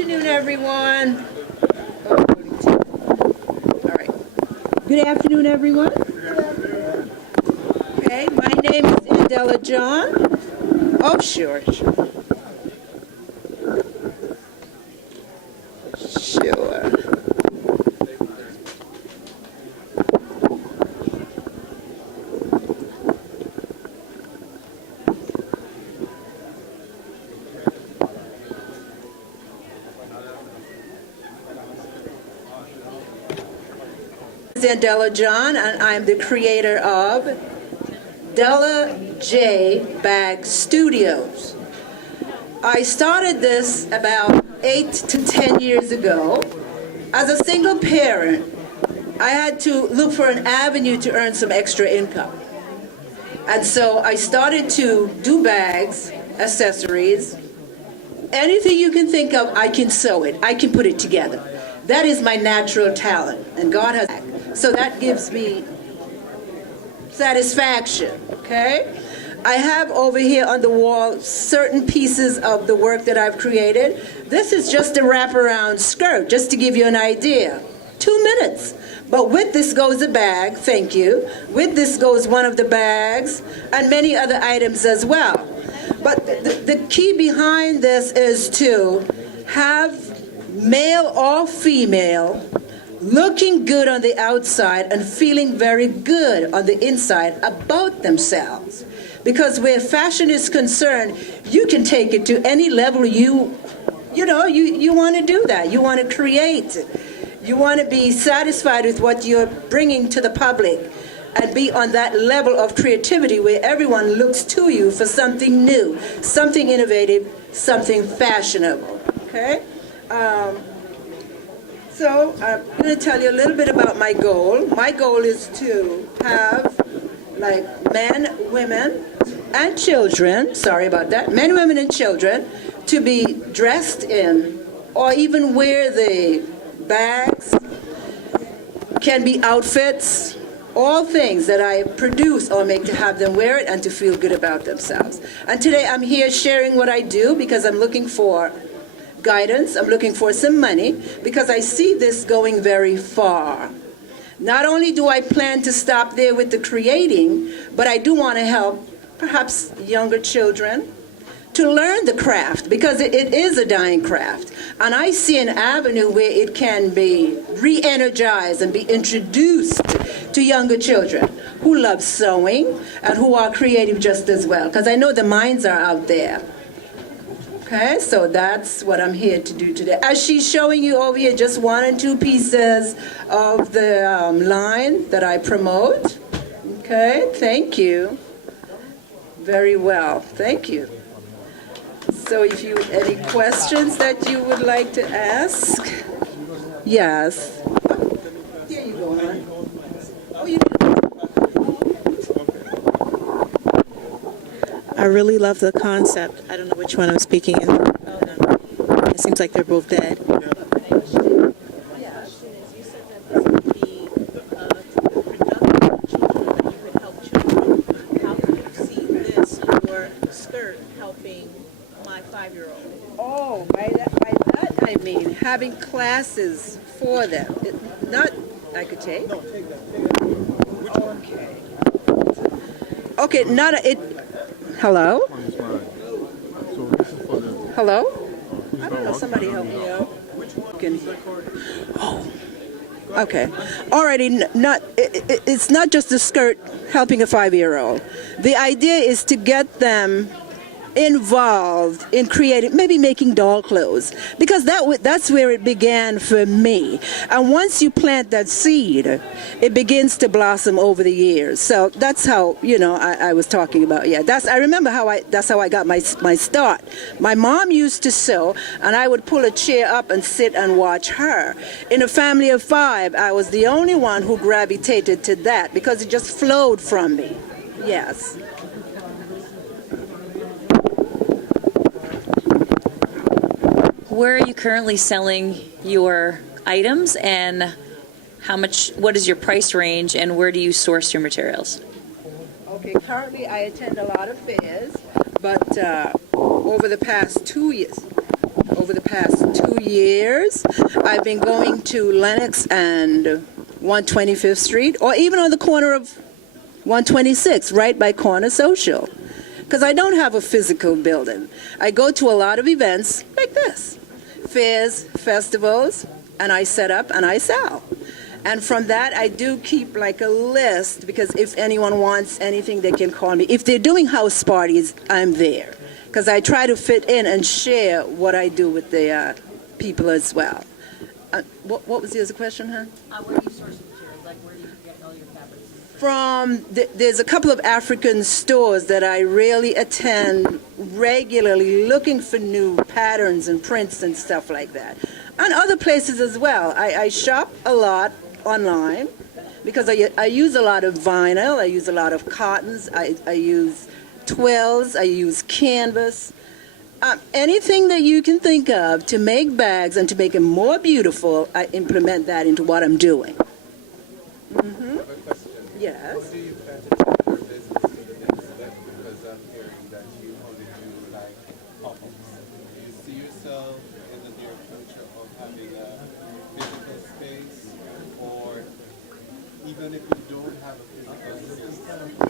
afternoon, everyone. All right. Good afternoon, everyone. Okay, my name is Adela John. Oh, sure. Sure. Della John, and I'm the creator of Della J Bag Studios. I started this about 8 to 10 years ago. As a single parent, I had to look for an avenue to earn some extra income. And so I started to do bags, accessories, anything you can think of, I can sew it. I can put it together. That is my natural talent, and God has. So that gives me satisfaction, okay? I have over here on the wall certain pieces of the work that I've created. This is just a wraparound skirt, just to give you an idea. 2 minutes. But with this goes a bag, thank you. With this goes one of the bags, and many other items as well. But the key behind this is to have male or female looking good on the outside and feeling very good on the inside about themselves. Because where fashion is concerned, you can take it to any level you want to do that. You want to create. You want to be satisfied with what you're bringing to the public and be on that level of creativity where everyone looks to you for something new, something innovative, something fashionable. Okay? So I'm going to tell you a little bit about my goal. My goal is to have like men, women, and children, sorry about that, men, women, and children to be dressed in or even wear the bags, can be outfits, all things that I produce or make to have them wear it and to feel good about themselves. And today I'm here sharing what I do because I'm looking for guidance, I'm looking for some money because I see this going very far. Not only do I plan to stop there with the creating, but I do want to help perhaps younger children to learn the craft because it is a dying craft. And I see an avenue where it can be re-energized and be introduced to younger children who love sewing and who are creative just as well, because I know the minds are out there. Okay, so that's what I'm here to do today. As she's showing you over here, just 1 and 2 pieces of the line that I promote. Okay, thank you. Very well, thank you. So if you any questions that you would like to ask? Yes. Oh, here you go, hon. Oh, you I really love the concept. I don't know which one I'm speaking in. Oh, no. It seems like they're both dead. Oh, by that I mean having classes for them. Not, I could take? No, take that. Okay. Okay, not a, it, hello? Hello? I don't know, somebody help me out. Oh, okay. Alrighty, it's not just a skirt helping a 5-year-old. The idea is to get them involved in creating, maybe making doll clothes, because that's where it began for me. And once you plant that seed, it begins to blossom over the years. So that's how, I was talking about. Yeah, I remember that's how I got my start. My mom used to sew, and I would pull a chair up and sit and watch her. In a family of 5, I was the only one who gravitated to that because it just flowed from me. Yes. Where are you currently selling your items, and what is your price range, and where do you source your materials? Okay, currently I attend a lot of fairs, but over the past 2 years, over the past 2 years, I've been going to Lenox and 125th Street, or even on the corner of 126, right by Corner Social. Because I don't have a physical building. I go to a lot of events like this, fairs, festivals, and I set up and I sell. And from that, I do keep like a list, because if anyone wants anything, they can call me. If they're doing house parties, I'm there, because I try to fit in and share what I do with the people as well. What was the other question, huh? Where do you source materials? Like, where do you get all your fabrics? There's a couple of African stores that I really attend regularly, looking for new patterns and prints and stuff like that. And other places as well. I shop a lot online, because I use a lot of vinyl, I use a lot of cottons, I use twills, I use canvas. Anything that you can think of to make bags and to make them more beautiful, I implement that into what I'm doing. Yes. How do you plan to take your business to the next step? Because I'm hearing that you only do like pop-ups. Do you see yourself in the near future of having a physical space, or even if you don't have a physical space,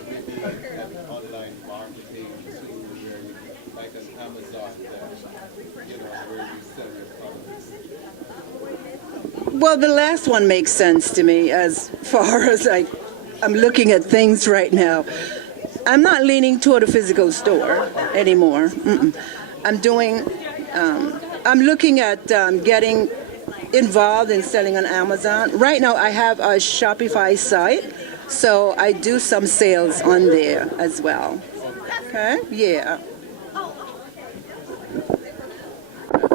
maybe an online marketing tool where you, like an Amazon, that, you know, where you sell your products? Well, the last one makes sense to me as far as I'm looking at things right now. I'm not leaning toward a physical store anymore. I'm looking at getting involved in selling on Amazon. Right now I have a Shopify site, so I do some sales on there as well. Okay? Yeah.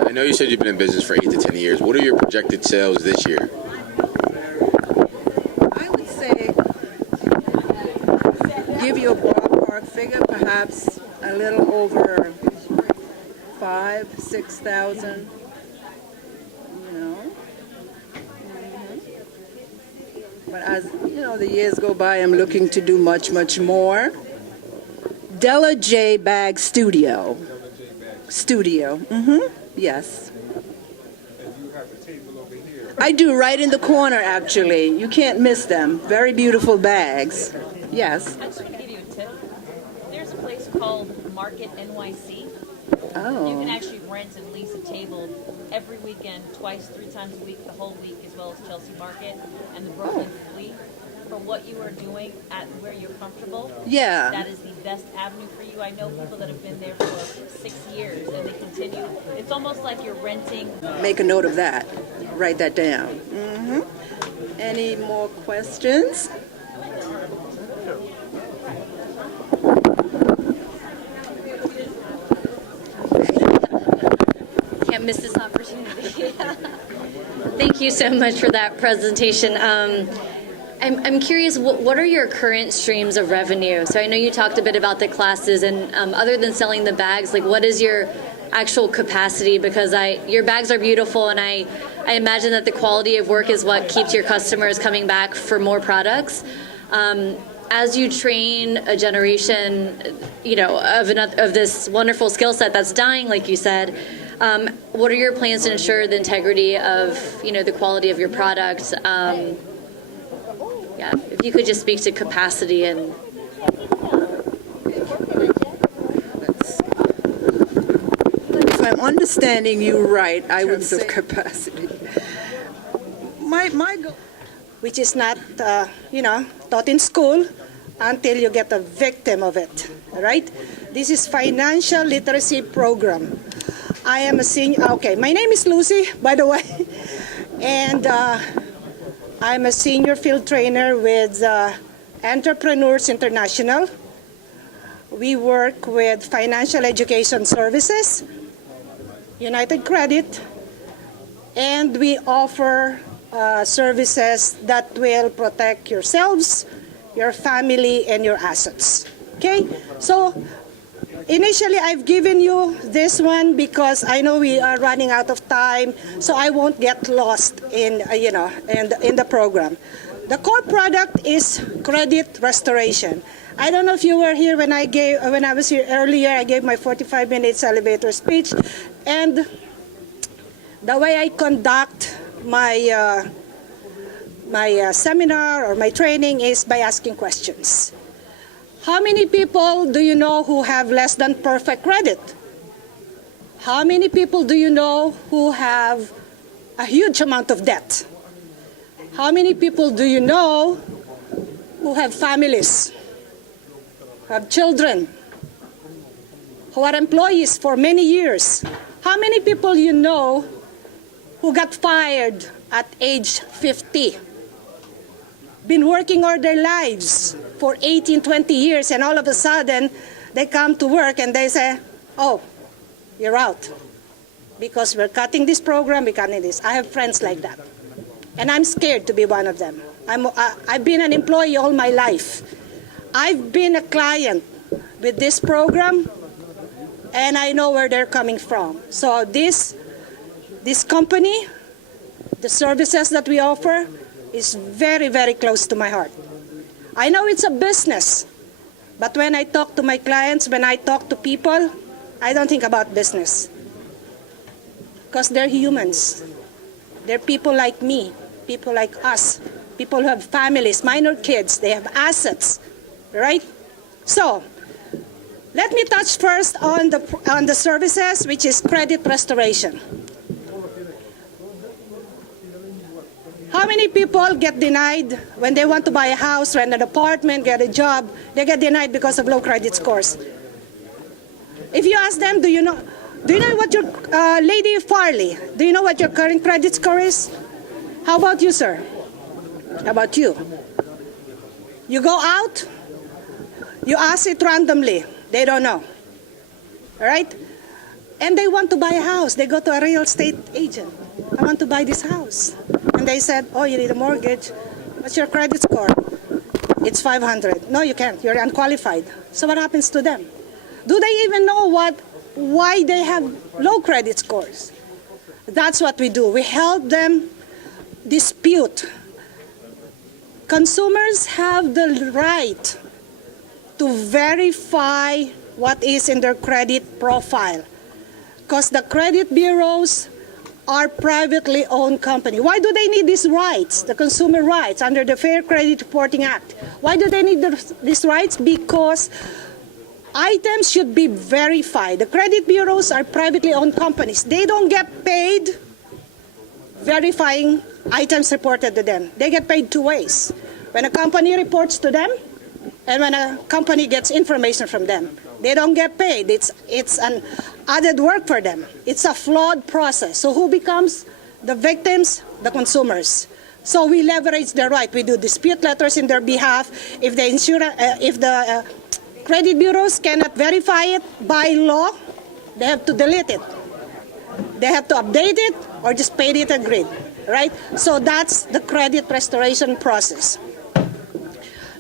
I know you said you've been in business for 8 to 10 years. What are your projected sales this year? I would say, give you a ballpark figure, perhaps a little over 5,000-6,000. You know. But as you know, the years go by, I'm looking to do much, much more. Della J Bag Studio. Studio. Yes. And you have a table over here. I do, right in the corner, actually. You can't miss them. Very beautiful bags. Yes. I just want to give you a tip. There's a place called Market NYC. Oh. You can actually rent and lease a table every weekend, twice, 3 times a week, the whole week, as well as Chelsea Market and the Brooklyn Flea. For what you are doing at where you're comfortable, Yeah. that is the best avenue for you. I know people that have been there for 6 years and they continue. It's almost like you're renting. Make a note of that. Write that down. Any more questions? Can't miss this opportunity. Thank you so much for that presentation. I'm curious, what are your current streams of revenue? So I know you talked a bit about the classes, and other than selling the bags, like what is your actual capacity? Because your bags are beautiful, and I imagine that the quality of work is what keeps your customers coming back for more products. As you train a generation, you know, of this wonderful skill set that's dying, like you said, what are your plans to ensure the integrity of, you know, the quality of your product? Yeah, if you could just speak to capacity and. If I'm understanding you right, I would say capacity. My goal. Which is not, taught in school until you get a victim of it, right? This is financial literacy program. I am a senior, okay, my name is Lucy, by the way, and I'm a senior field trainer with Entrepreneurs International. We work with Financial Education Services, United Credit, and we offer services that will protect yourselves, your family, and your assets. Okay? So initially, I've given you this one because I know we are running out of time, so I won't get lost in in the program. The core product is credit restoration. I don't know if you were here when I was here earlier. I gave my 45 minutes elevator speech, and the way I conduct my seminar or my training is by asking questions. How many people do you know who have less than perfect credit? How many people do you know who have a huge amount of debt? How many people do you know who have families, who have children, who are employees for many years? How many people you know who got fired at age 50? Been working all their lives for 18, 20 years, and all of a sudden they come to work and they say, oh, you're out because we're cutting this program, we're cutting this. I have friends like that, and I'm scared to be one of them. I've been an employee all my life. I've been a client with this program, and I know where they're coming from. So this company, the services that we offer, is very, very close to my heart. I know it's a business, but when I talk to my clients, when I talk to people, I don't think about business. Because they're humans. They're people like me, people like us, people who have families, minor kids, they have assets, right? So, let me touch first on the services, which is credit restoration. How many people get denied when they want to buy a house, rent an apartment, get a job? They get denied because of low credit scores. If you ask them, do you know what your, Lady Farley, do you know what your current credit score is? How about you, sir? How about you? You go out, you ask it randomly. They don't know. All right? And they want to buy a house. They go to a real estate agent. I want to buy this house. And they said, oh, you need a mortgage. What's your credit score? It's 500. No, you can't. You're unqualified. So what happens to them? Do they even know why they have low credit scores? That's what we do. We help them dispute. Consumers have the right to verify what is in their credit profile, because the credit bureaus are privately owned company. Why do they need these rights, the consumer rights, under the Fair Credit Reporting Act? Why do they need these rights? Because items should be verified. The credit bureaus are privately owned companies. They don't get paid verifying items reported to them. They get paid two ways. When a company reports to them, and when a company gets information from them. They don't get paid. It's an added work for them. It's a flawed process. So who becomes the victims? The consumers. So we leverage their right. We do dispute letters in their behalf. If the credit bureaus cannot verify it by law, they have to delete it. They have to update it or just pay it agreed, right? So that's the credit restoration process.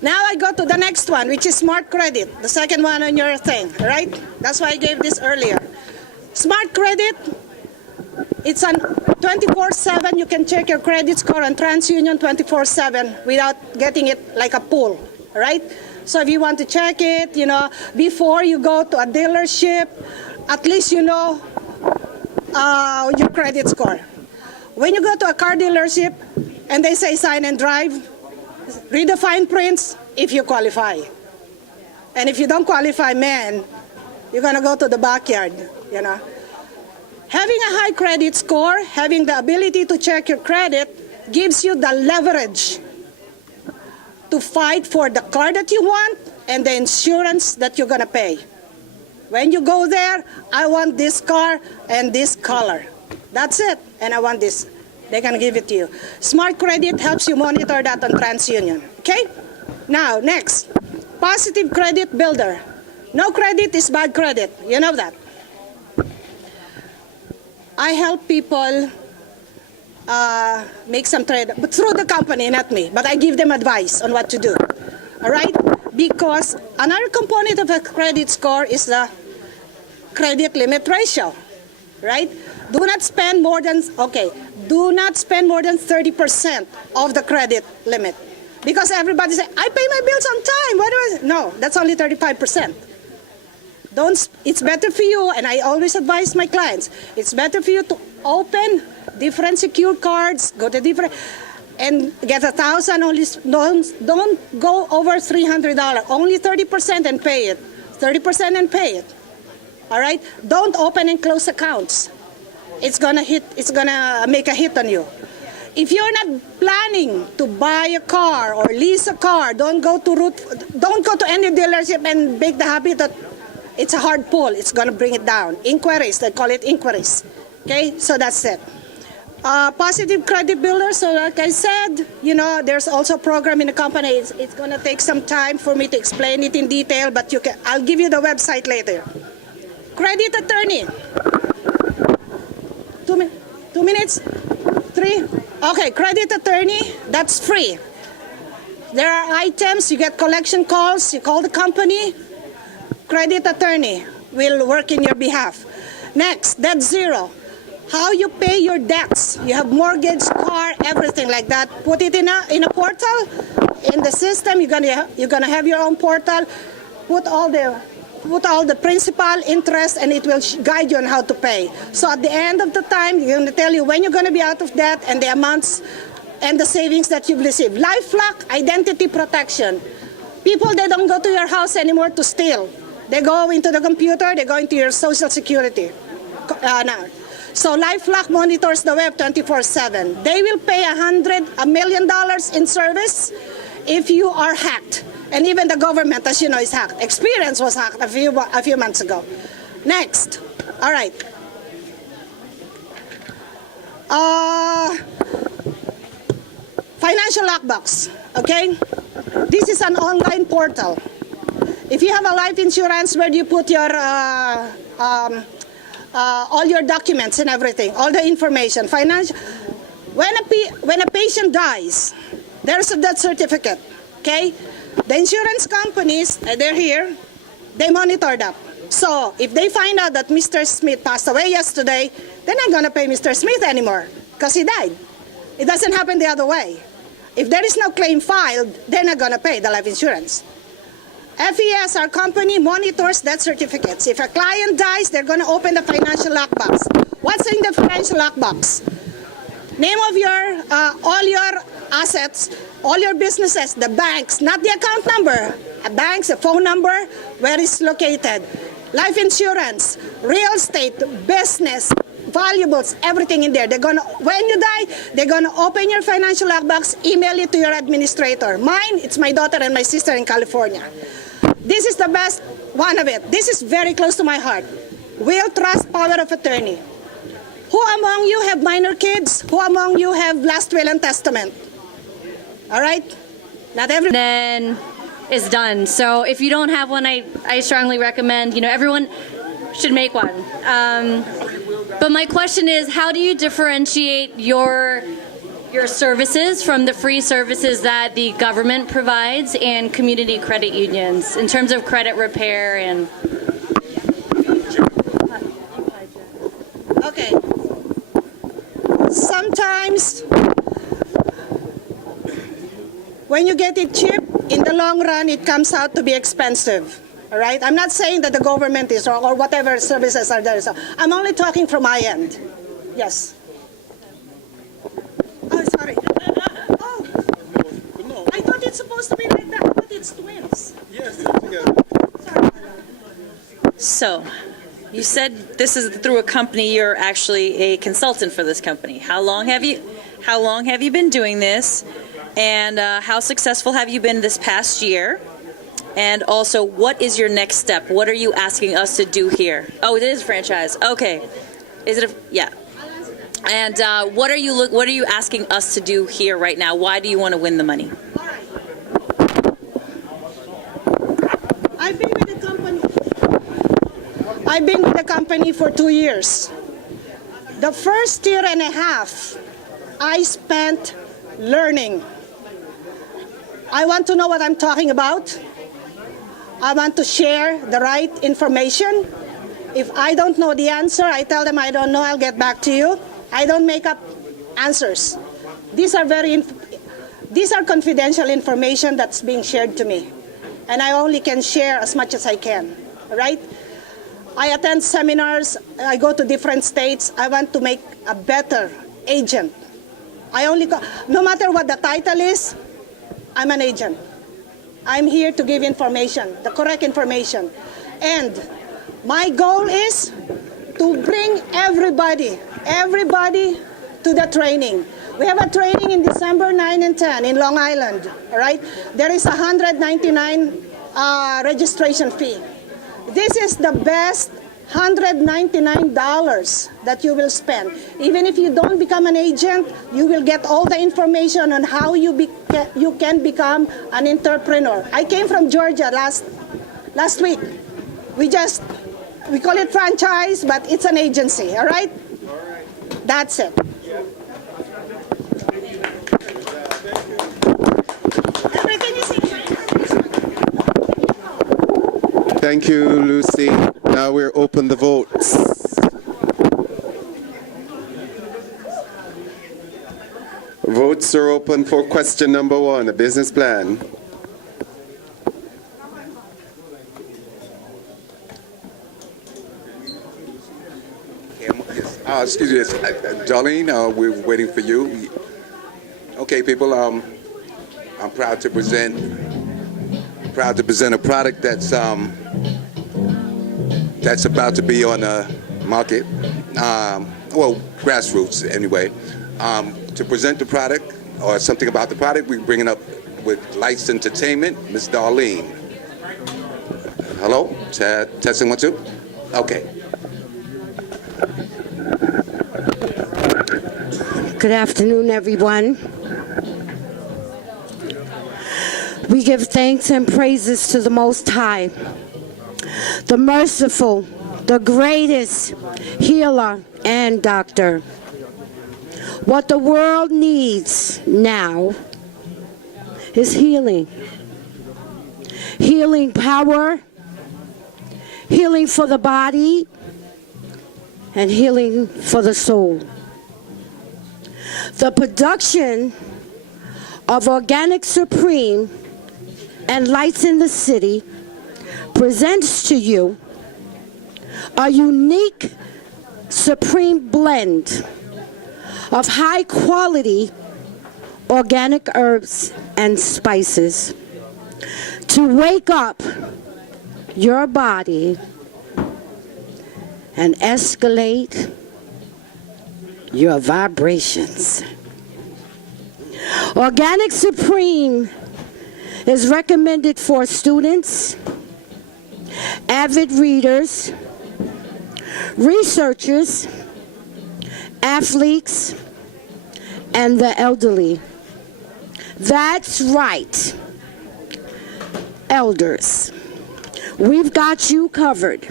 Now I go to the next one, which is smart credit, the second one on your thing, right? That's why I gave this earlier. Smart credit, it's on 24/7. You can check your credit score on TransUnion 24/7 without getting it like a pull, right? So if you want to check it, before you go to a dealership, at least you know your credit score. When you go to a car dealership and they say sign and drive, read the fine prints if you qualify. And if you don't qualify, man, you're going to go to the backyard, Having a high credit score, having the ability to check your credit, gives you the leverage to fight for the car that you want and the insurance that you're going to pay. When you go there, I want this car and this color. That's it. And I want this. They can give it to you. Smart credit helps you monitor that on TransUnion. Okay? Now, next. Positive credit builder. No credit is bad credit. You know that. I help people make some trade, but through the company, not me. But I give them advice on what to do. All right? Because another component of a credit score is the credit limit ratio. Right? Do not spend more than 30% of the credit limit. Because everybody says, I pay my bills on time. No, that's only 35%. It's better for you, and I always advise my clients, it's better for you to open different secure cards, go to different, and get 1,000. Only don't go over $300. Only 30% and pay it. 30% and pay it. All right. Don't open and close accounts. It's gonna hit. It's gonna make a hit on you. If you're not planning to buy a car or lease a car, don't go to any dealership and make the habit that it's a hard pull. It's going to bring it down. Inquiries, they call it inquiries. Okay, so that's it. Positive credit builder. So like I said, there's also a program in the company. It's going to take some time for me to explain it in detail, but I'll give you the website later. Credit attorney. 2 minutes? 3? Okay, credit attorney, that's free. There are items, you get collection calls, you call the company, credit attorney will work in your behalf. Next, debt zero. How you pay your debts. You have mortgage, car, everything like that. Put it in a portal, in the system, you're gonna have your own portal. Put all the principal, interest, and it will guide you on how to pay. So at the end of the time, you're going to tell you when you're going to be out of debt and the amounts and the savings that you've received. LifeLock, identity protection. People, they don't go to your house anymore to steal. They go into the computer, they go into your social security. So LifeLock monitors the web 24/7. They will pay $1 million in service if you are hacked. And even the government, as you know, is hacked. Experience was hacked a few months ago. Next. All right. Financial lockbox. Okay? This is an online portal. If you have a life insurance, where do you put your all your documents and everything, all the information? Financial. When a patient dies, there's a death certificate. Okay? The insurance companies, they're here, they monitor that. So if they find out that Mr. Smith passed away yesterday, they're not going to pay Mr. Smith anymore because he died. It doesn't happen the other way. If there is no claim filed, they're not going to pay the life insurance. FES, our company, monitors death certificates. If a client dies, they're going to open the financial lockbox. What's in the financial lockbox? Name of all your assets, all your businesses, the banks, not the account number, a bank's a phone number, where it's located, life insurance, real estate, business, valuables, everything in there. When you die, they're gonna open your financial lockbox, email it to your administrator. Mine, it's my daughter and my sister in California. This is the best one of it. This is very close to my heart. Will, trust, power of attorney. Who among you have minor kids? Who among you have last will and testament? All right? Not every Then is done. So if you don't have one, I strongly recommend, everyone should make one. But my question is, how do you differentiate your services from the free services that the government provides and community credit unions in terms of credit repair and... Okay. Sometimes when you get it cheap, in the long run, it comes out to be expensive. All right? I'm not saying that the government is wrong or whatever services are there. So I'm only talking from my end. Yes. Oh, sorry. Oh, I thought it's supposed to be like that, but it's twins. Yes, together. Sorry. So, you said this is through a company. You're actually a consultant for this company. How long have you been doing this? And how successful have you been this past year? And also, what is your next step? What are you asking us to do here? Oh, it is a franchise. Okay. Is it yeah. And what are you asking us to do here right now? Why do you want to win the money? I've been with the company for 2 years. The first year and a half, I spent learning. I want to know what I'm talking about. I want to share the right information. If I don't know the answer, I tell them I don't know, I'll get back to you. I don't make up answers. These are confidential information that's being shared to me. And I only can share as much as I can, all right? I attend seminars, I go to different states. I want to make a better agent. I only, no matter what the title is, I'm an agent. I'm here to give information, the correct information. And my goal is to bring everybody to the training. We have a training in December 9 and 10 in Long Island, all right? There is $199 registration fee. This is the best $199 that you will spend. Even if you don't become an agent, you will get all the information on how you can become an entrepreneur. I came from Georgia last week. We call it franchise, but it's an agency, all right? That's it. Everything is in Thank you, Lucy. Now we're open the votes. Votes are open for question number 1, the business plan. Excuse me, Darlene, we're waiting for you. Okay, people, I'm proud to present a product that's about to be on the market. Well, grassroots anyway. To present the product or something about the product, we bring it up with Lights Entertainment, Miss Darlene. Hello, testing 1, 2. Okay. Good afternoon, everyone. We give thanks and praises to the Most High, the merciful, the greatest healer and doctor. What the world needs now is healing. Healing power, healing for the body, and healing for the soul. The production of Organic Supreme and Lights in the City presents to you a unique supreme blend of high quality organic herbs and spices to wake up your body and escalate your vibrations. Organic Supreme is recommended for students, avid readers, researchers, athletes, and the elderly. That's right, elders. We've got you covered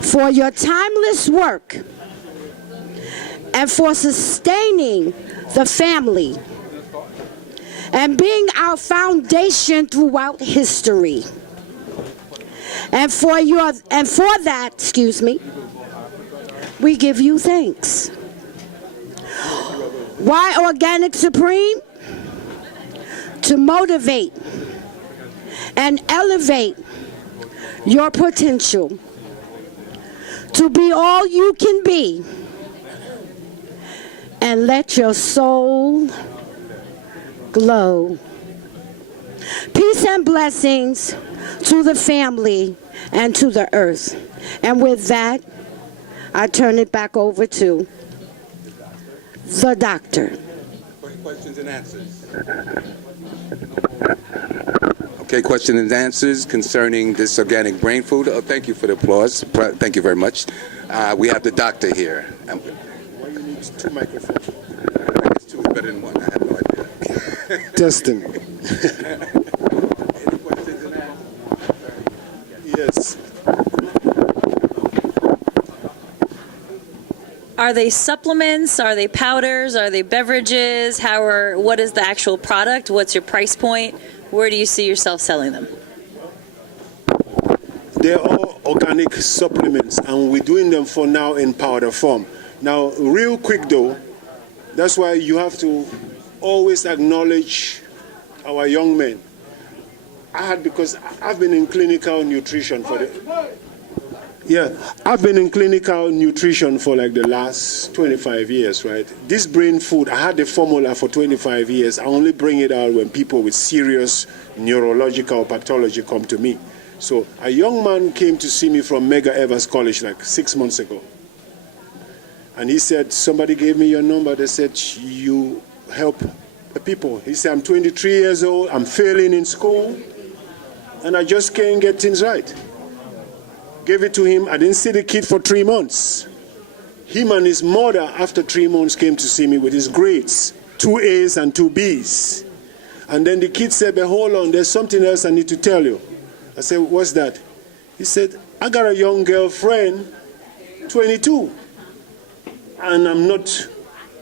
for your timeless work and for sustaining the family and being our foundation throughout history. And for that, we give you thanks. Why Organic Supreme? To motivate and elevate your potential to be all you can be and let your soul glow. Peace and blessings to the family and to the earth. And with that, I turn it back over to the doctor. Questions and answers. Okay, questions and answers concerning this organic brain food. Oh, thank you for the applause. Thank you very much. We have the doctor here. Why you need 2 microphones? I guess 2 is better than 1. I have no idea. Testing. Any questions and answers? Yes. Are they supplements? Are they powders? Are they beverages? What is the actual product? What's your price point? Where do you see yourself selling them? They're all organic supplements, and we're doing them for now in powder form. Now, real quick though, that's why you have to always acknowledge our young men. Because I've been in clinical nutrition Yeah, I've been in clinical nutrition for like the last 25 years, right? This brain food, I had the formula for 25 years. I only bring it out when people with serious neurological pathology come to me. So a young man came to see me from Mega Evers College like 6 months ago. And he said, somebody gave me your number. They said, you help the people. He said, I'm 23 years old. I'm failing in school. And I just can't get things right. Gave it to him. I didn't see the kid for 3 months. Him and his mother, after 3 months, came to see me with his grades, 2 A's and 2 B's. And then the kid said, but hold on, there's something else I need to tell you. I said, what's that? He said, I got a young girlfriend, 22, and I'm not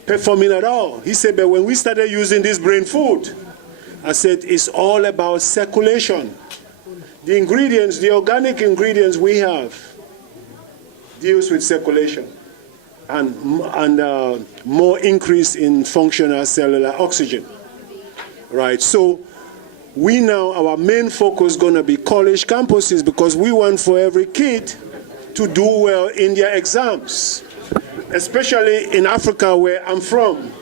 performing at all. He said, but when we started using this brain food, I said, it's all about circulation. The ingredients, the organic ingredients we have deals with circulation and more increase in functional cellular oxygen, right? So we now, our main focus is going to be college campuses because we want for every kid to do well in their exams, especially in Africa where I'm from.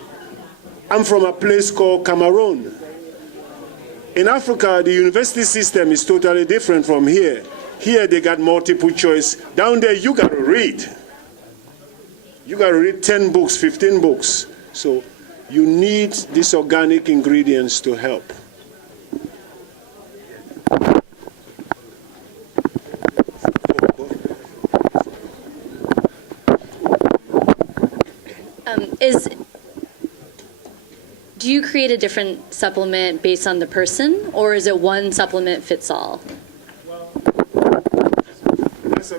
I'm from a place called Cameroon. In Africa, the university system is totally different from here. Here, they got multiple choice. Down there, you got to read. You got to read 10 books, 15 books. So you need these organic ingredients to help. Do you create a different supplement based on the person, or is it one supplement fits all? That's a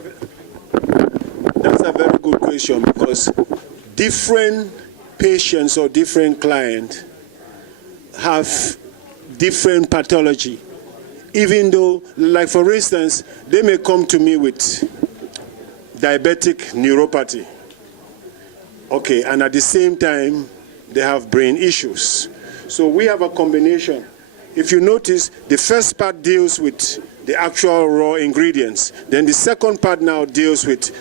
very good question because different patients or different clients have different pathology. Even though, like for instance, they may come to me with diabetic neuropathy. Okay, and at the same time, they have brain issues. So we have a combination. If you notice, the first part deals with the actual raw ingredients. Then the second part now deals with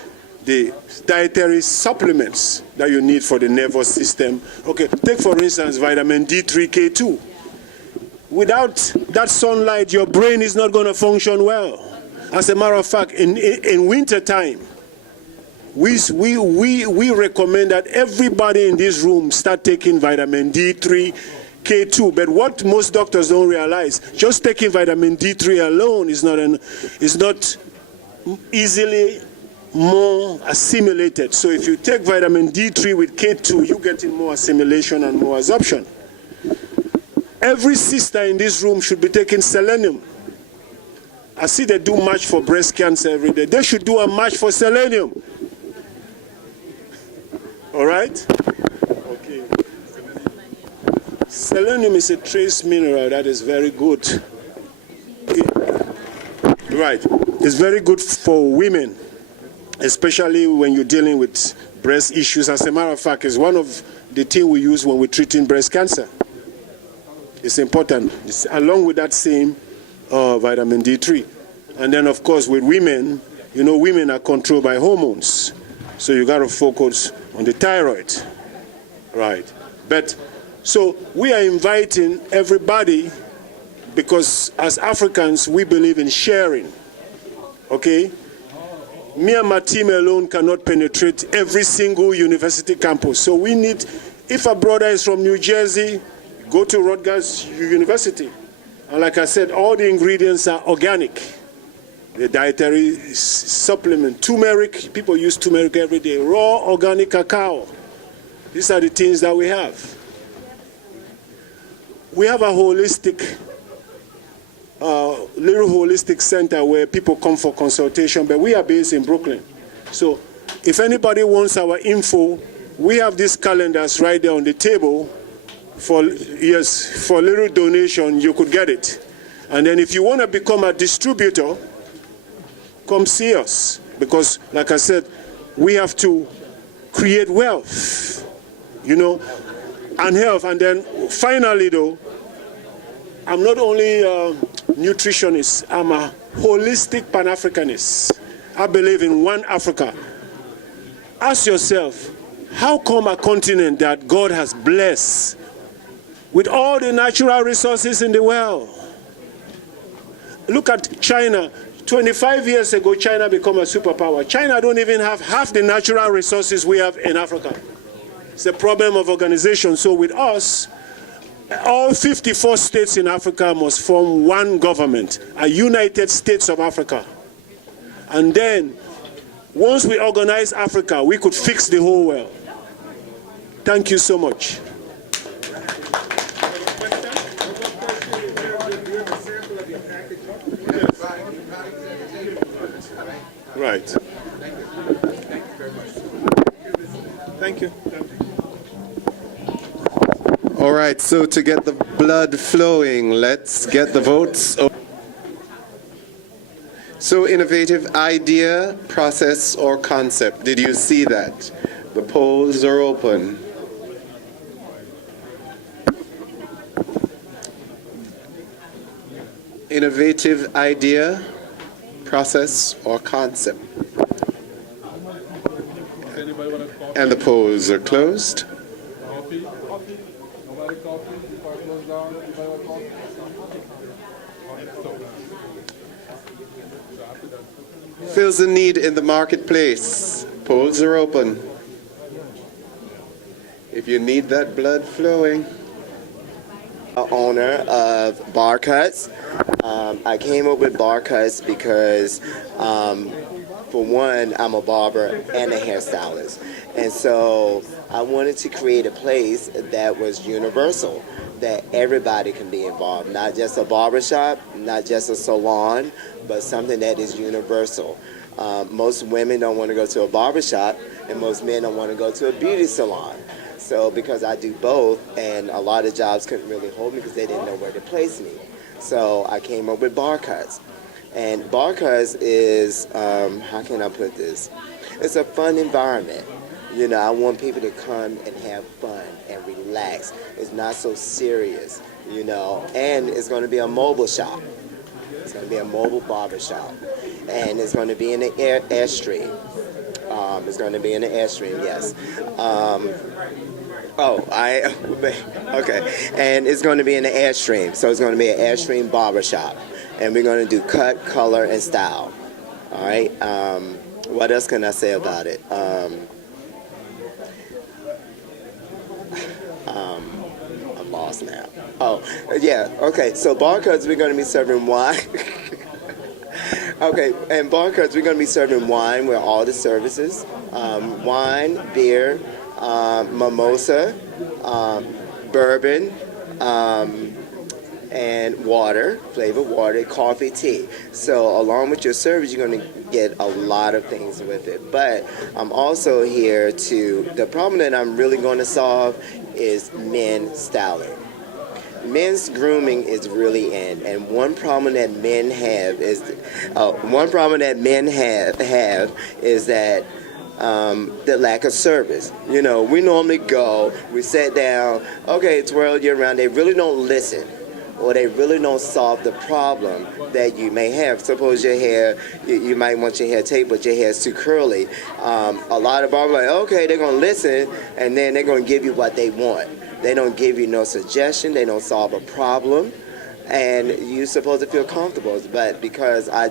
the dietary supplements that you need for the nervous system. Okay, take for instance vitamin D3, K2. Without that sunlight, your brain is not going to function well. As a matter of fact, in winter time, we recommend that everybody in this room start taking vitamin D3, K2. But what most doctors don't realize, just taking vitamin D3 alone is not easily more assimilated. So if you take vitamin D3 with K2, you get in more assimilation and more absorption. Every sister in this room should be taking selenium. I see they do much for breast cancer every day. They should do a match for selenium. All right? Okay. Selenium is a trace mineral that is very good. Right. It's very good for women, especially when you're dealing with breast issues. As a matter of fact, it's one of the things we use when we're treating breast cancer. It's important, along with that same vitamin D3. And then, of course, with women, you know, women are controlled by hormones. So you got to focus on the thyroid, right? But, so we are inviting everybody because as Africans, we believe in sharing, okay? Me and my team alone cannot penetrate every single university campus. So we need, if a brother is from New Jersey, go to Rutgers University. And like I said, all the ingredients are organic. The dietary supplement, turmeric, people use turmeric every day, raw organic cacao. These are the things that we have. We have a holistic, little holistic center where people come for consultation, but we are based in Brooklyn. So if anybody wants our info, we have these calendars right there on the table. For little donation, you could get it. And then if you want to become a distributor, come see us. Because, like I said, we have to create wealth, you know, and health. And then finally, though, I'm not only a nutritionist, I'm a holistic Pan-Africanist. I believe in one Africa. Ask yourself, how come a continent that God has blessed with all the natural resources in the world? Look at China. 25 years ago, China became a superpower. China don't even have half the natural resources we have in Africa. It's a problem of organization. So with us, all 54 states in Africa must form one government, a United States of Africa. And then, once we organize Africa, we could fix the whole world. Thank you so much. Right. Thank you. All right, so to get the blood flowing, let's get the votes. So innovative idea, process, or concept. Did you see that? The polls are open. Innovative idea, process, or concept. And the polls are closed. Fills the need in the marketplace. Polls are open. If you need that blood flowing. Owner of Bar Cuts. I came up with Bar Cuts because, for one, I'm a barber and a hairstylist. And so I wanted to create a place that was universal, that everybody can be involved, not just a barbershop, not just a salon, but something that is universal. Most women don't want to go to a barbershop, and most men don't want to go to a beauty salon. So because I do both, and a lot of jobs couldn't really hold me because they didn't know where to place me. So I came up with Bar Cuts. And Bar Cuts is, how can I put this? It's a fun environment. You know, I want people to come and have fun and relax. It's not so serious, you know. And it's going to be a mobile shop. It's going to be a mobile barber shop. And it's going to be in the Airstream. It's going to be in the Airstream, yes. Okay. And it's going to be in the Airstream. So it's going to be an Airstream barbershop. And we're going to do cut, color, and style. All right. What else can I say about it? I'm lost now. Oh, yeah. Okay. So Bar Cuts, we're going to be serving wine. Okay. And Bar Cuts, we're going to be serving wine with all the services. Wine, beer, mimosa, bourbon, and water, flavored water, coffee, tea. So along with your service, you're going to get a lot of things with it. But I'm also here the problem that I'm really going to solve is men styling. Men's grooming is really in, and one problem that men have is that the lack of service. You know, we normally go, we sit down, okay, twirl you around. They really don't listen, or they really don't solve the problem that you may have. Suppose your hair, you might want your hair taped, but your hair is too curly. A lot of barbers are like, okay, they're going to listen, and then they're going to give you what they want. They don't give you no suggestion. They don't solve a problem. And you're supposed to feel comfortable. But because I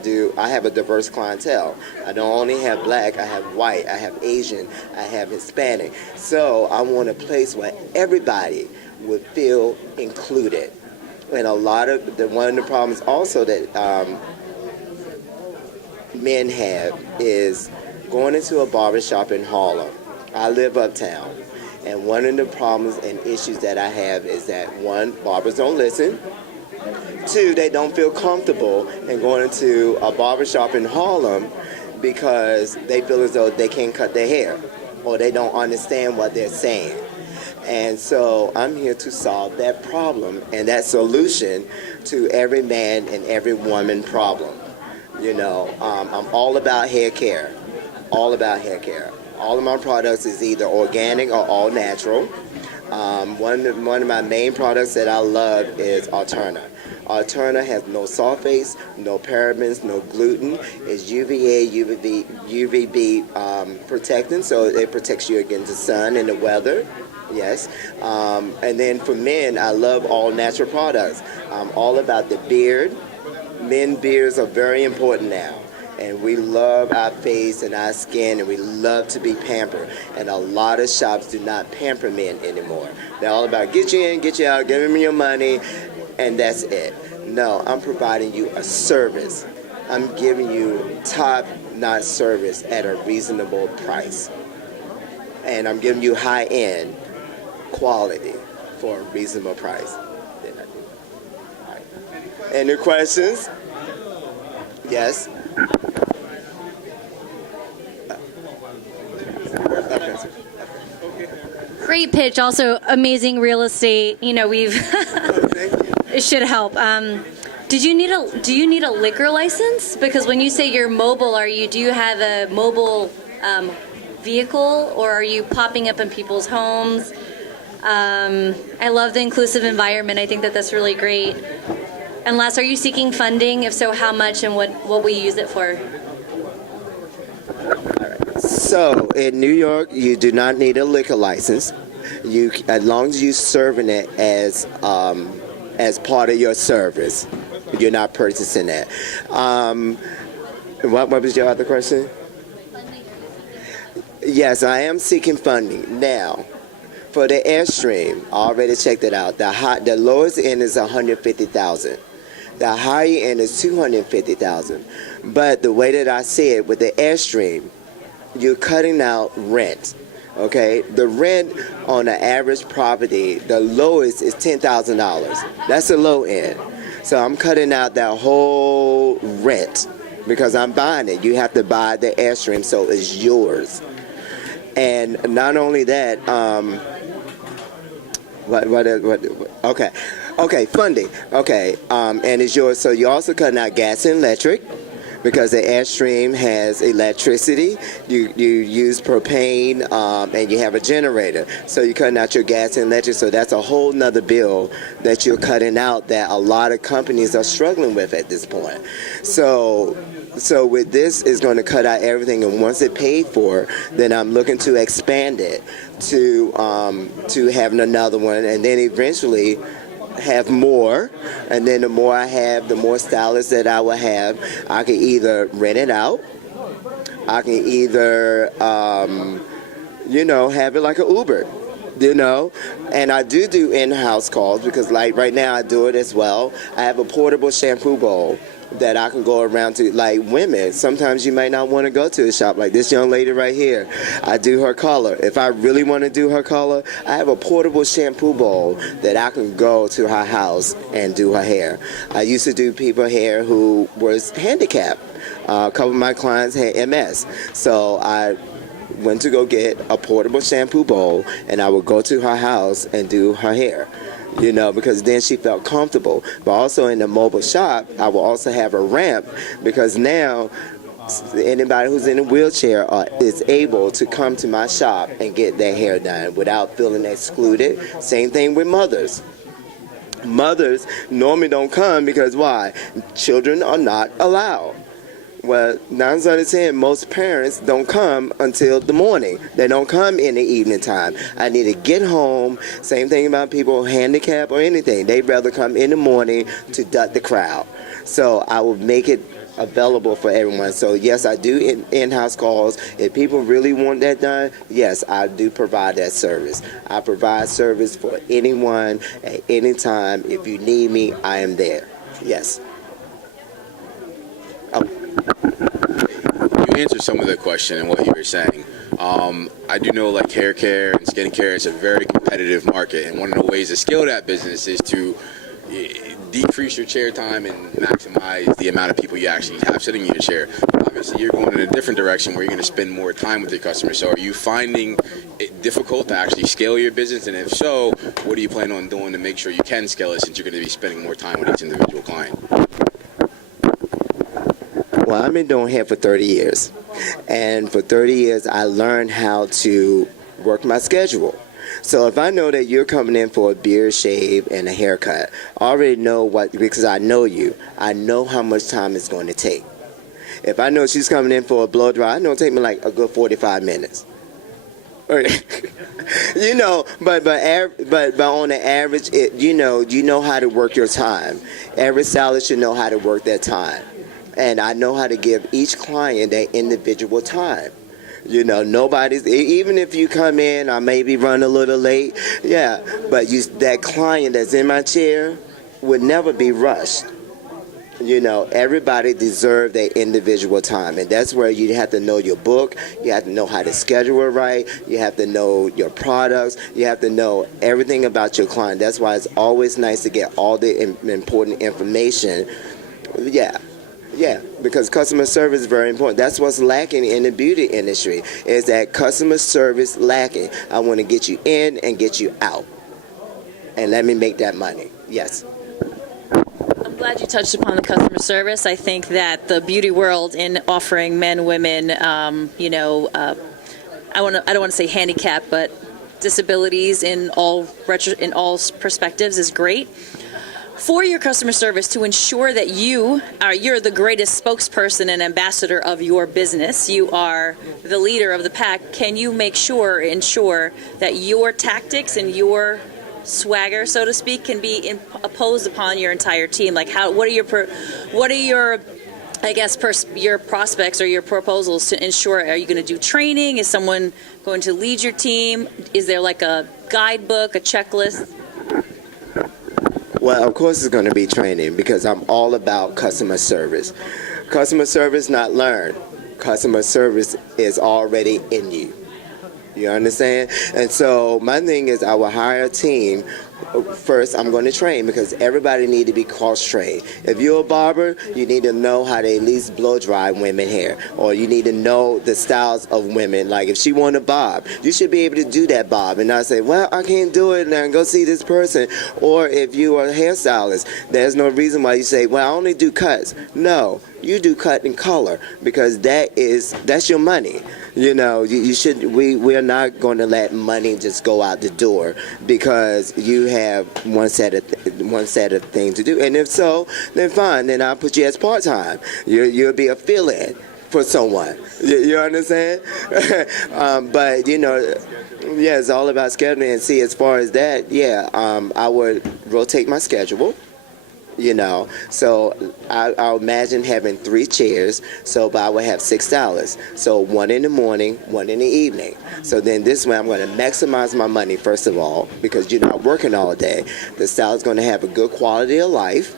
have a diverse clientele. I don't only have black, I have white, I have Asian, I have Hispanic. So I want a place where everybody would feel included. And one of the problems also that men have is going into a barbershop in Harlem. I live uptown. And one of the problems and issues that I have is that, one, barbers don't listen. Two, they don't feel comfortable in going into a barbershop in Harlem because they feel as though they can't cut their hair or they don't understand what they're saying. And so I'm here to solve that problem and that solution to every man and every woman problem. You know, I'm all about hair care, all about hair care. All of my products is either organic or all natural. One of my main products that I love is Alterna. Alterna has no sulfates, no parabens, no gluten. It's UVA, UVB protectant, so it protects you against the sun and the weather. Yes. And then for men, I love all natural products. I'm all about the beard. Men beards are very important now. And we love our face and our skin, and we love to be pampered. And a lot of shops do not pamper men anymore. They're all about get you in, get you out, give me your money, and that's it. No, I'm providing you a service. I'm giving you top-notch service at a reasonable price. And I'm giving you high-end quality for a reasonable price. Any questions? Yes? Great pitch. Also, amazing real estate. You know, we've it should help. Do you need a liquor license? Because when you say you're mobile, do you have a mobile vehicle, or are you popping up in people's homes? I love the inclusive environment. I think that's really great. And last, are you seeking funding? If so, how much, and what will you use it for? So in New York, you do not need a liquor license. As long as you're serving it as part of your service, you're not purchasing that. What was your other question? Yes, I am seeking funding now. For the Airstream, I already checked it out. The lowest end is $150,000. The higher end is $250,000. But the way that I see it with the Airstream, you're cutting out rent. Okay, the rent on the average property, the lowest is $10,000. That's the low end. So I'm cutting out that whole rent because I'm buying it. You have to buy the Airstream, so it's yours. And not only that, Okay, funding. Okay, and it's yours. So you're also cutting out gas and electric because the Airstream has electricity. You use propane, and you have a generator. So you're cutting out your gas and electric. So that's a whole nother bill that you're cutting out that a lot of companies are struggling with at this point. So with this, it's going to cut out everything, and once it's paid for, then I'm looking to expand it to having another one, and then eventually have more. And then the more I have, the more stylists that I will have. I can either rent it out, I can either have it like an Uber. And I do in-house calls because like right now I do it as well. I have a portable shampoo bowl that I can go around to, like women. Sometimes you might not want to go to a shop like this young lady right here. I do her color. If I really want to do her color, I have a portable shampoo bowl that I can go to her house and do her hair. I used to do people's hair who was handicapped. A couple of my clients had MS. So I went to go get a portable shampoo bowl and I would go to her house and do her hair. Because then she felt comfortable. But also in the mobile shop, I will also have a ramp because now anybody who's in a wheelchair is able to come to my shop and get their hair done without feeling excluded. Same thing with mothers. Mothers normally don't come because why? Children are not allowed. Well, 9 out of 10, most parents don't come until the morning. They don't come in the evening time. I need to get home. Same thing about people handicapped or anything. They'd rather come in the morning to duck the crowd. So I will make it available for everyone. So yes, I do in-house calls. If people really want that done, yes, I do provide that service. I provide service for anyone at any time. If you need me, I am there. Yes. You answered some of the question and what you were saying. I do know like hair care and skin care is a very competitive market, and one of the ways to scale that business is to decrease your chair time and maximize the amount of people you actually have sitting in your chair. Obviously, you're going in a different direction where you're going to spend more time with your customers. So are you finding it difficult to actually scale your business? And if so, what are you planning on doing to make sure you can scale it since you're going to be spending more time with each individual client? Well, I've been doing hair for 30 years. And for 30 years, I learned how to work my schedule. So if I know that you're coming in for a beard shave and a haircut, I already know because I know you, I know how much time it's going to take. If I know she's coming in for a blow dry, I know it'll take me like a good 45 minutes. You know, but on the average, you know how to work your time. Every stylist should know how to work their time, and I know how to give each client their individual time. You know, nobody's, even if you come in, I maybe run a little late, yeah, but that client that's in my chair would never be rushed. You know, everybody deserves their individual time, and that's where you have to know your book, you have to know how to schedule it right, you have to know your products, you have to know everything about your client. That's why it's always nice to get all the important information. Yeah, because customer service is very important. That's what's lacking in the beauty industry, is that customer service lacking. I want to get you in and get you out, and let me make that money. Yes. I'm glad you touched upon the customer service. I think that the beauty world, in offering men, women, I don't want to say handicap, but disabilities in all perspectives is great. For your customer service, to ensure that you're the greatest spokesperson and ambassador of your business, you are the leader of the pack, can you ensure that your tactics and your swagger, so to speak, can be imposed upon your entire team? Like, what are your I guess your prospects or your proposals to ensure? Are you going to do training? Is someone going to lead your team? Is there like a guidebook, a checklist? Well, of course it's going to be training, because I'm all about customer service. Customer service not learned. Customer service is already in you. You understand? And so my thing is, I will hire a team. First, I'm going to train, because everybody need to be cross-trained. If you're a barber, you need to know how to at least blow-dry women hair, or you need to know the styles of women. Like, if she want a bob, you should be able to do that bob and not say, well, I can't do it, now go see this person. Or if you are a hairstylist, there's no reason why you say, well, I only do cuts. No, you do cut and color, because that's your money. You know, we are not going to let money just go out the door because you have one set of things to do. And if so, then fine, then I'll put you as part-time. You'll be a fill-in for someone. You understand? But, you know, yeah, it's all about scheduling. And see, as far as that, yeah, I would rotate my schedule. You know, so I'll imagine having 3 chairs, but I would have $6. So 1 in the morning, 1 in the evening. So then this way I'm going to maximize my money, first of all, because you're not working all day. The stylist is going to have a good quality of life,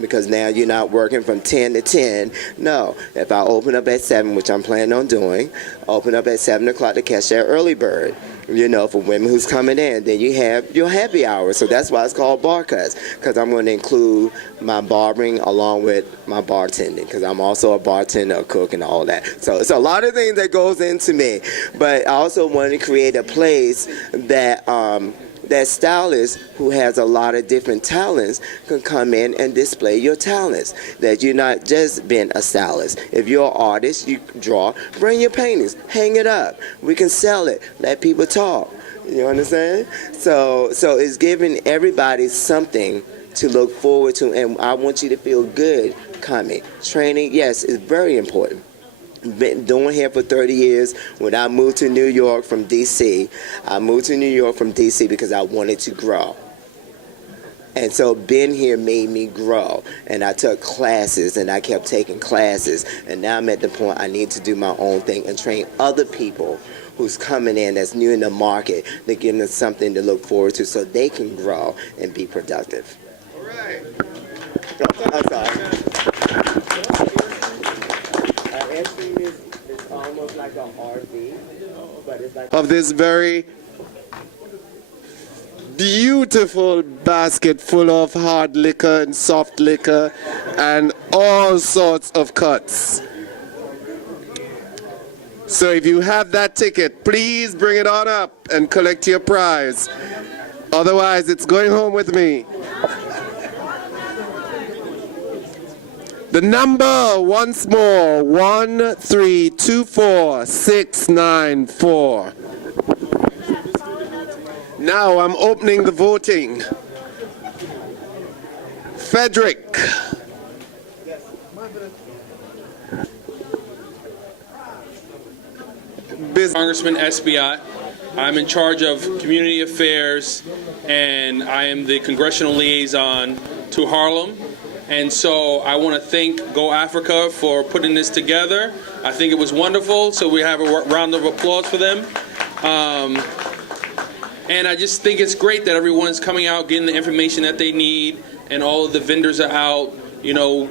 because now you're not working from 10 to 10. No, if I open up at 7, which I'm planning on doing, open up at 7 o'clock to catch that early bird. You know, for women who's coming in, then you have your happy hour. So that's why it's called bar cuts, because I'm going to include my barbering along with my bartending, because I'm also a bartender, a cook, and all that. So it's a lot of things that goes into me. But I also want to create a place that that stylist who has a lot of different talents can come in and display your talents. That you're not just being a stylist. If you're an artist, you draw, bring your paintings, hang it up. We can sell it, let people talk. You understand? So it's giving everybody something to look forward to, and I want you to feel good coming. Training, yes, is very important. Been doing hair for 30 years. When I moved to New York from D.C., I moved to New York from D.C. because I wanted to grow. And so being here made me grow. And I took classes, and I kept taking classes. And now I'm at the point I need to do my own thing and train other people who's coming in that's new in the market, to give them something to look forward to so they can grow and be productive. All right. I'm sorry. It's almost like an RV, but it's like Of this very beautiful basket full of hard liquor and soft liquor and all sorts of cuts. So if you have that ticket, please bring it on up and collect your prize. Otherwise, it's going home with me. The number, once more, 1324694. Now I'm opening the voting. Frederick. Congressman Esbiat. I'm in charge of community affairs, and I am the congressional liaison to Harlem. And so I want to thank Go Africa for putting this together. I think it was wonderful, so we have a round of applause for them. And I just think it's great that everyone's coming out, getting the information that they need, and all of the vendors are out. You know,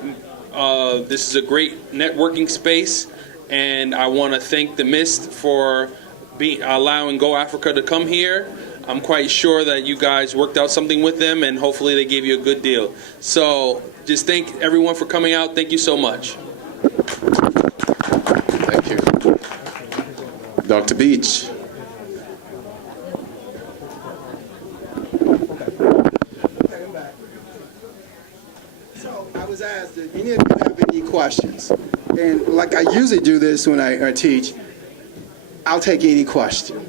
this is a great networking space, and I want to thank the MIST for allowing Go Africa to come here. I'm quite sure that you guys worked out something with them, and hopefully they gave you a good deal. So just thank everyone for coming out. Thank you so much. Thank you. Dr. Beach. So I was asked if any of you have any questions. And like I usually do this when I teach, I'll take any question.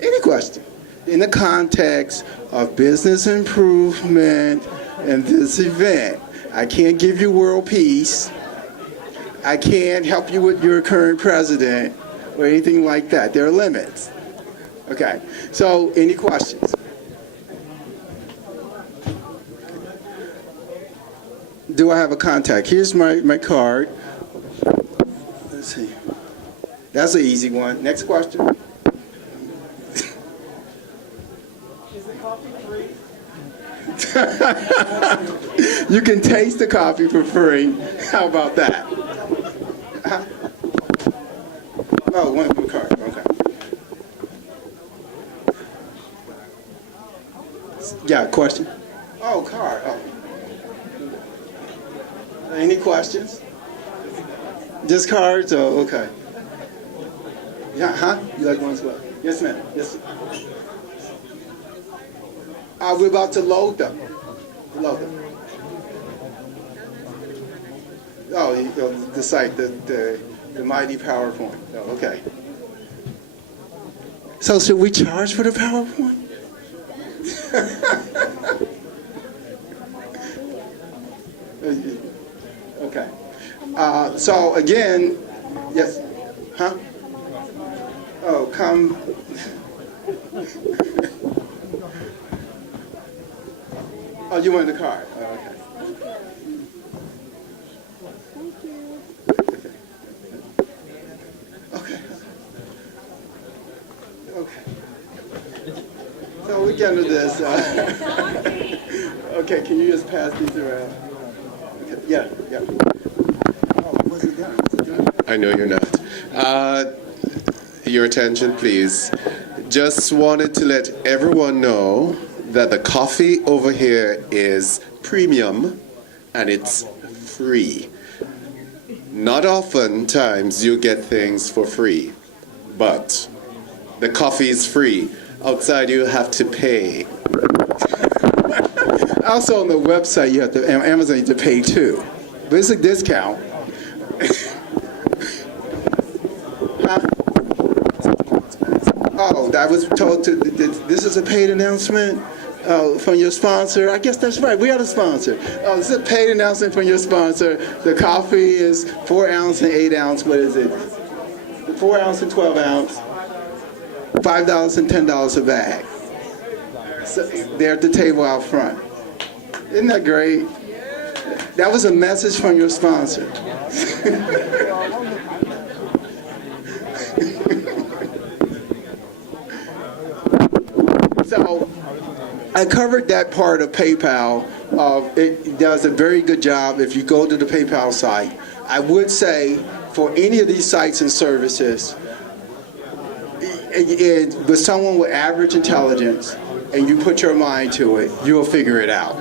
Any question. In the context of business improvement and this event. I can't give you world peace. I can't help you with your current president or anything like that. There are limits. Okay, so any questions? Do I have a contact? Here's my card. Let's see. That's an easy one. Next question. Is the coffee free? You can taste the coffee for free. How about that? Oh, one card. Okay. Yeah, question? Oh, card. Oh. Any questions? Just cards? Oh, okay. Yeah, huh? You like one as well? Yes, ma'am. Yes. We're about to load them. Load them. Oh, the site, the mighty PowerPoint. Oh, okay. So should we charge for the PowerPoint? Okay. So again, yes. Huh? Oh, come. Oh, you wanted the card. Oh, okay. Okay. Okay. So we get into this. Okay, can you just pass these around? Okay. Yeah, yeah. Oh, what's it done? What's it done? I know you're not. Your attention, please. Just wanted to let everyone know that the coffee over here is premium and it's free. Not oftentimes you get things for free, but the coffee is free. Outside you have to pay. Also on the website you have to, Amazon you have to pay too. But it's a discount. Oh, I was told to, this is a paid announcement from your sponsor. I guess that's right, we are the sponsor. Oh, this is a paid announcement from your sponsor. The coffee is 4 ounce and 8 ounce, what is it? 4 ounce and 12 ounce, $5 and $10 a bag. So they're at the table out front. Isn't that great? That was a message from your sponsor. So I covered that part of PayPal. It does a very good job if you go to the PayPal site. I would say for any of these sites and services, with someone with average intelligence and you put your mind to it, you'll figure it out.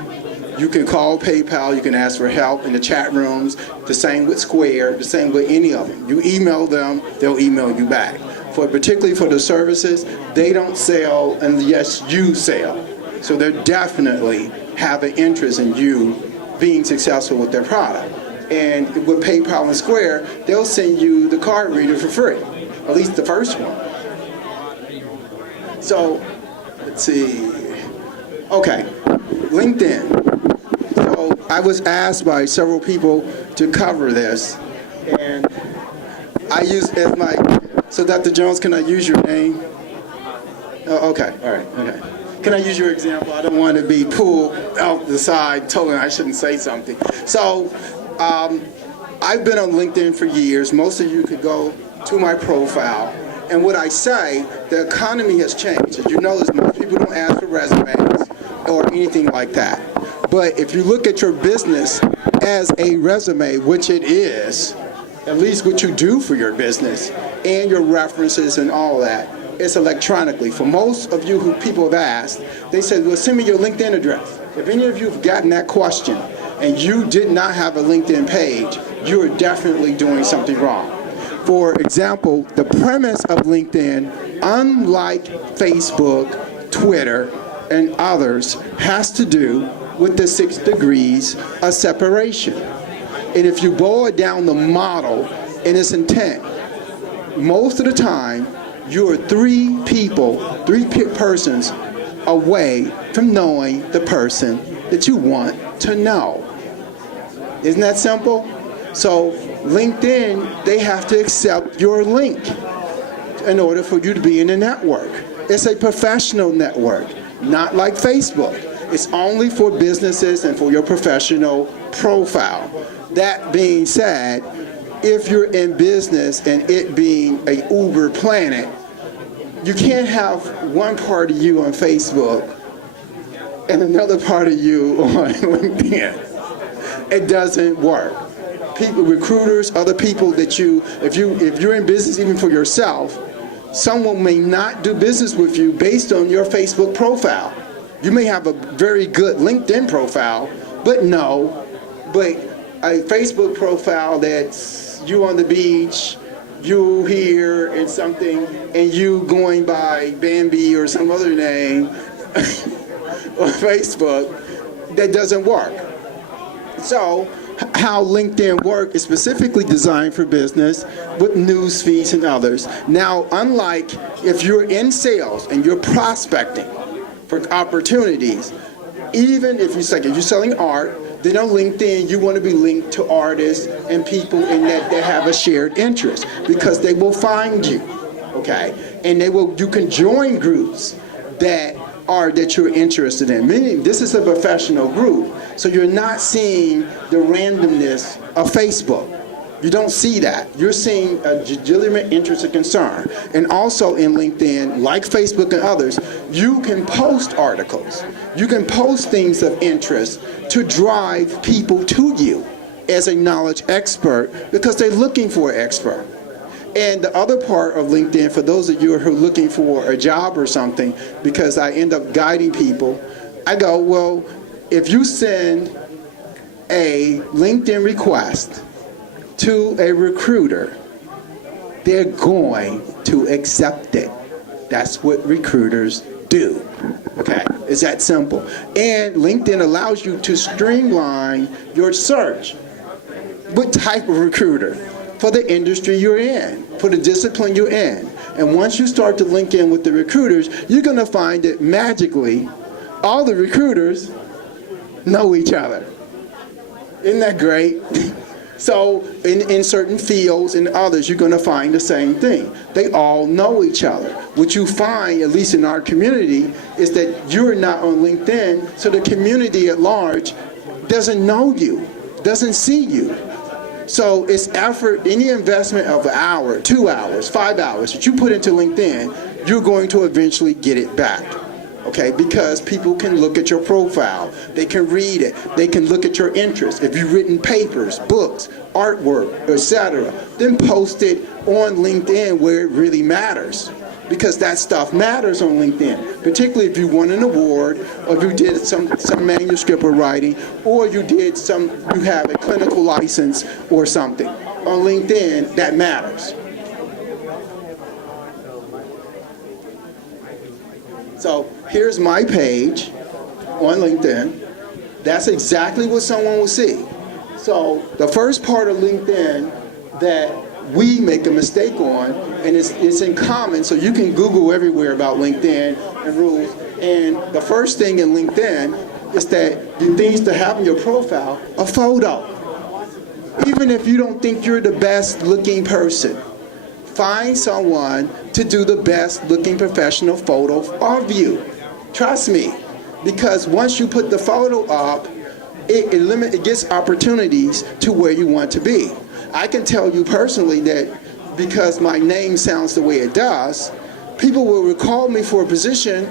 You can call PayPal, you can ask for help in the chat rooms, the same with Square, the same with any of them. You email them, they'll email you back. Particularly for the services, they don't sell unless you sell. So they definitely have an interest in you being successful with their product. And with PayPal and Square, they'll send you the card reader for free, at least the first one. So, let's see. Okay, LinkedIn. So I was asked by several people to cover this, and I use as my. So Dr. Jones, can I use your name? Oh, okay, all right, okay. Can I use your example? I don't want to be pulled out the side, told I shouldn't say something. So, I've been on LinkedIn for years. Most of you could go to my profile. And what I say, the economy has changed. As you notice, most people don't ask for resumes or anything like that. But if you look at your business as a resume, which it is, at least what you do for your business, and your references and all that, it's electronically. For most of you who people have asked, they said, well, send me your LinkedIn address. If any of you have gotten that question and you did not have a LinkedIn page, you are definitely doing something wrong. For example, the premise of LinkedIn, unlike Facebook, Twitter, and others, has to do with the 6 degrees of separation. And if you boil it down the model in its intent, most of the time, you are 3 persons away from knowing the person that you want to know. Isn't that simple? So LinkedIn, they have to accept your link in order for you to be in the network. It's a professional network, not like Facebook. It's only for businesses and for your professional profile. That being said, if you're in business and it being a Uber planet, you can't have one part of you on Facebook and another part of you on LinkedIn. It doesn't work. People, recruiters, other people that if you're in business even for yourself, someone may not do business with you based on your Facebook profile. You may have a very good LinkedIn profile, but a Facebook profile that's you on the beach, you here and something, and you going by Bambi or some other name on Facebook, that doesn't work. So how LinkedIn works is specifically designed for business with news feeds and others. Now, unlike if you're in sales and you're prospecting for opportunities, even if you're selling art, then on LinkedIn, you want to be linked to artists and people in that have a shared interest, because they will find you, okay? And you can join groups that you're interested in. Meaning, this is a professional group, so you're not seeing the randomness of Facebook. You don't see that. You're seeing a legitimate interest and concern. And also in LinkedIn, like Facebook and others, you can post articles. You can post things of interest to drive people to you as a knowledge expert, because they're looking for an expert. And the other part of LinkedIn, for those of you who are looking for a job or something, because I end up guiding people, I go, well, if you send a LinkedIn request to a recruiter, they're going to accept it. That's what recruiters do. Okay, it's that simple. And LinkedIn allows you to streamline your search. What type of recruiter? For the industry you're in, for the discipline you're in. And once you start to link in with the recruiters, you're going to find that magically all the recruiters know each other. Isn't that great? So in certain fields and others, you're going to find the same thing. They all know each other. What you find, at least in our community, is that you're not on LinkedIn, so the community at large doesn't know you, doesn't see you. So it's effort, any investment of an hour, 2 hours, 5 hours that you put into LinkedIn, you're going to eventually get it back. Okay, because people can look at your profile, they can read it, they can look at your interests. If you've written papers, books, artwork, etc., then post it on LinkedIn where it really matters. Because that stuff matters on LinkedIn, particularly if you won an award, or if you did some manuscript or writing, or you have a clinical license or something. On LinkedIn, that matters. So here's my page on LinkedIn. That's exactly what someone will see. So the first part of LinkedIn that we make a mistake on, and it's in common, so you can Google everywhere about LinkedIn and rules. And the first thing in LinkedIn is that the things to have in your profile, a photo. Even if you don't think you're the best looking person, find someone to do the best looking professional photo of you. Trust me, because once you put the photo up, it gets opportunities to where you want to be. I can tell you personally that because my name sounds the way it does, people will recall me for a position,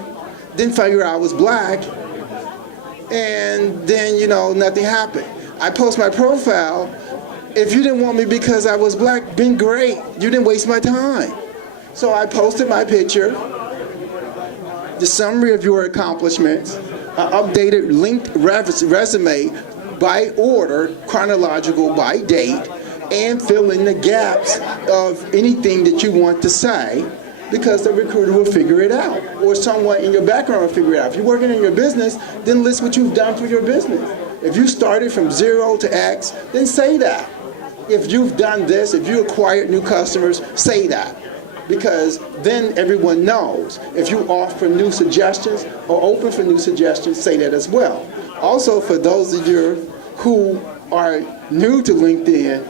then figure out I was black, and then, nothing happened. I post my profile. If you didn't want me because I was black, been great. You didn't waste my time. So I posted my picture, the summary of your accomplishments, an updated linked resume by order, chronological by date, and fill in the gaps of anything that you want to say, because the recruiter will figure it out, or someone in your background will figure it out. If you're working in your business, then list what you've done for your business. If you started from 0 to X, then say that. If you've done this, if you acquired new customers, say that. Because then everyone knows. If you offer new suggestions or open for new suggestions, say that as well. Also, for those of you who are new to LinkedIn,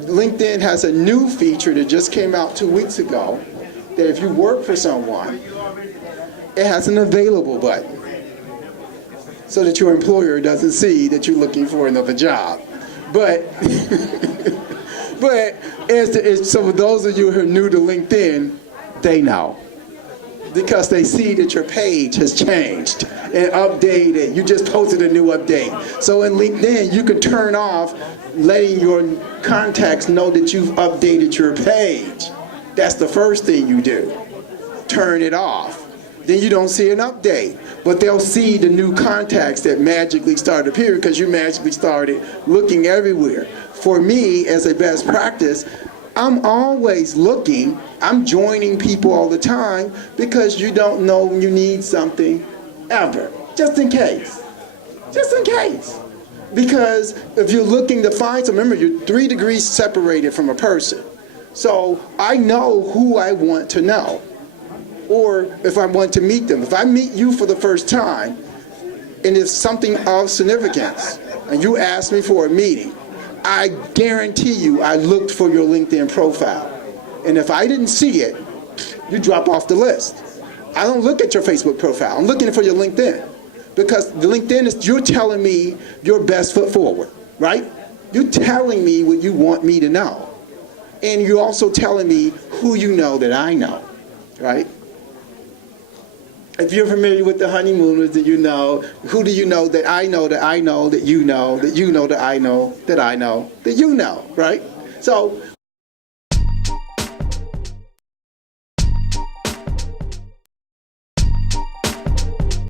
LinkedIn has a new feature that just came out 2 weeks ago, that if you work for someone, it has an available button, so that your employer doesn't see that you're looking for another job. But so for those of you who are new to LinkedIn, they know, because they see that your page has changed and updated. You just posted a new update. So in LinkedIn, you can turn off letting your contacts know that you've updated your page. That's the first thing you do. Turn it off. Then you don't see an update. But they'll see the new contacts that magically start appearing because you magically started looking everywhere. For me, as a best practice, I'm always looking. I'm joining people all the time, because you don't know when you need something ever. Just in case. Just in case. Because if you're looking to find something, remember, you're 3 degrees separated from a person. So I know who I want to know, or if I want to meet them. If I meet you for the first time, and it's something of significance, and you ask me for a meeting, I guarantee you I looked for your LinkedIn profile. And if I didn't see it, you drop off the list. I don't look at your Facebook profile. I'm looking for your LinkedIn. Because the LinkedIn is, you're telling me your best foot forward, right? You're telling me what you want me to know. And you're also telling me who you know that I know, right? If you're familiar with the honeymooners, that you know, who do you know that I know that I know that you know that you know that I know that I know that you know, right? So